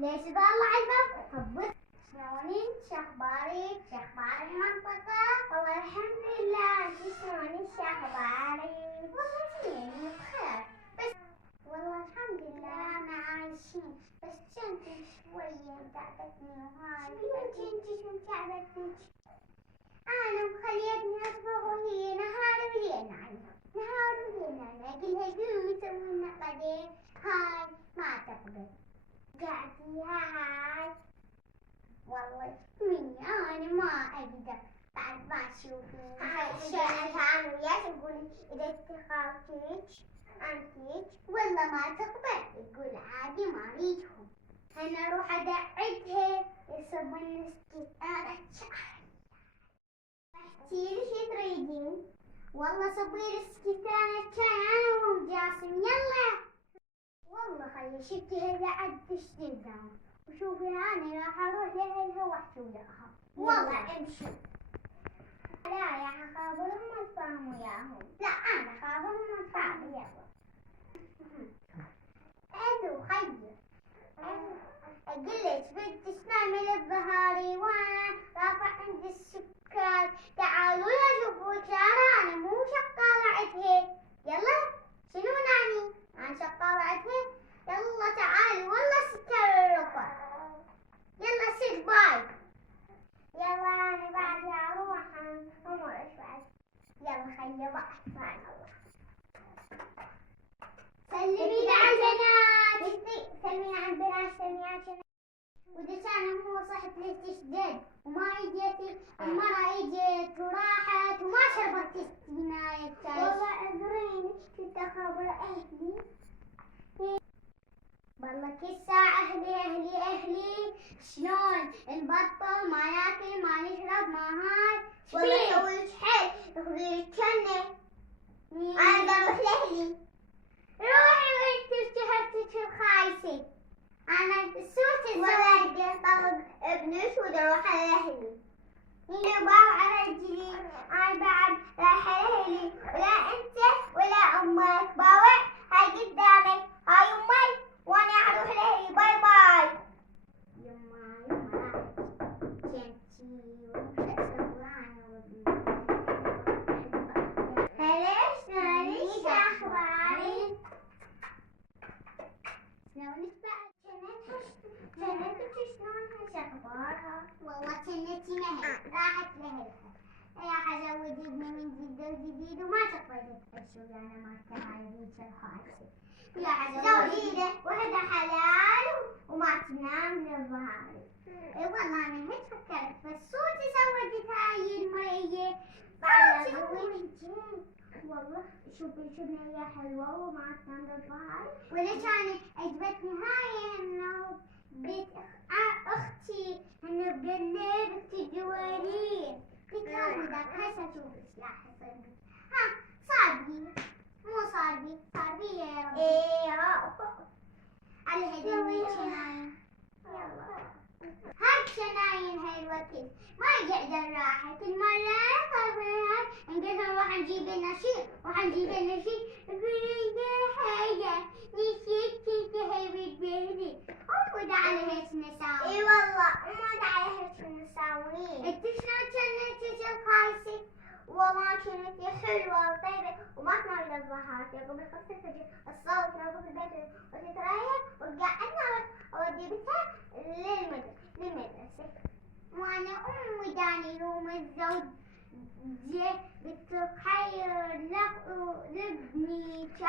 ليش طالع الباب؟ طب شلونك؟ شخبارك؟ شخبار المنطقة؟ والله الحمد لله، انتي شلونك؟ شخبارك؟ والله زين بخير، بس والله الحمد لله انا عايشين، بس جنتي شوية تعبتني وهاي. جنتي شو تعبتني؟ انا مخليتني اصبح وهي نهار وليل نايمة، نهار وليل نايمة، اقولها قومي سوي لنا بعدين، هاي ما تقبل. قاعديها هاي والله مني انا ما اقدر بعد ما تشوفيني. هاي الشيء انا وياك نقول اذا تخافيك انتيك والله ما تقبل، يقول عادي ما اريدهم. انا اروح ادعدها يصبون نسكت. انا احكيلي شي تريدين؟ والله صبي السكتانة كان انا وجاسم يلا. والله خلي شفتي هذا عد قدام وشوفي انا راح اروح لها واحكي وياها. والله امشي. لا يا خابرهم ما تفهم وياهم. لا انا خابرهم ما تفهم يلا. ادو خيي اقلك بدك تنامي للظهاري وانا رافع عندي السكر. تعالوا يا شوفوا انا مو شقالة عدهي. يلا شنو ناني؟ انا شقالة عدهي. يلا تعالي والله سكر رفع. يلا سيد باي. يلا انا بعد اروح امر شوي. يلا خلي بقى سبحان الله. سلمي على البنات. سلمي على البنات. سلمي على البنات. وإذا كان هو صحت لك تشدد وما اجيتي المرة اجت وراحت وما شربت استثناء الشاي. والله ادريني كنت اخبر اهلي. والله كل ساعة أهلي شلون نبطل ما ناكل ما نشرب ما هاي. والله سويت حيل تخذي الجنة. أنا بروح لأهلي. روحي وانت اشتهرتك الخايسة. أنا السوت الزواج طلب ابنك وروح لأهلي. أنا باو على رجلي. أنا بعد راح لأهلي ولا أنت ولا أمك باوع هاي قدامك هاي أمي وانا اروح لهي. باي باي. يما جنتي ومش سوانه هلا شلونك؟ اخبارك؟ شلونك بعد؟ جنتك شلونها؟ شخبارها؟ والله جنتي مهل راحت لهلها. راح ازود ابني من جديد وما تقبل تحشو انا ما كان هذيك الخايسه. زوجيده وحدة حلال وما تنام للظهر. اي والله انا هيك فكرت بس صوتي سوت هاي المرية بعد والله شوفي هي حلوة وما تنام للظهر. ولا كانت عجبتني هاي انه بيت اختي انه بقلب تجوارين. كان ذاك هسه شوفي ايش راح يصير بي. ها صار بي مو صار بي صار بي يا رب. ايه على هدوي شناين. يلا هاك شناين هاي الوقت ما يقدر راحة كل مرة طبعا نقول راح نجيب لنا شيء وحنجيب لنا شيء. هيا نسيت هاي بتبهدل. وده على هيك نساوي. اي والله وما على هيك نساوي. انت شلون كانت الخايسة؟ والله كانت حلوة وطيبة وما تنام للظهر. قبل 5 فجر الصوت نظف البيت وتتريح وقعدنا اودي بنتها للمدرسة. وانا امي داني يوم الزوج بتخير لابني كان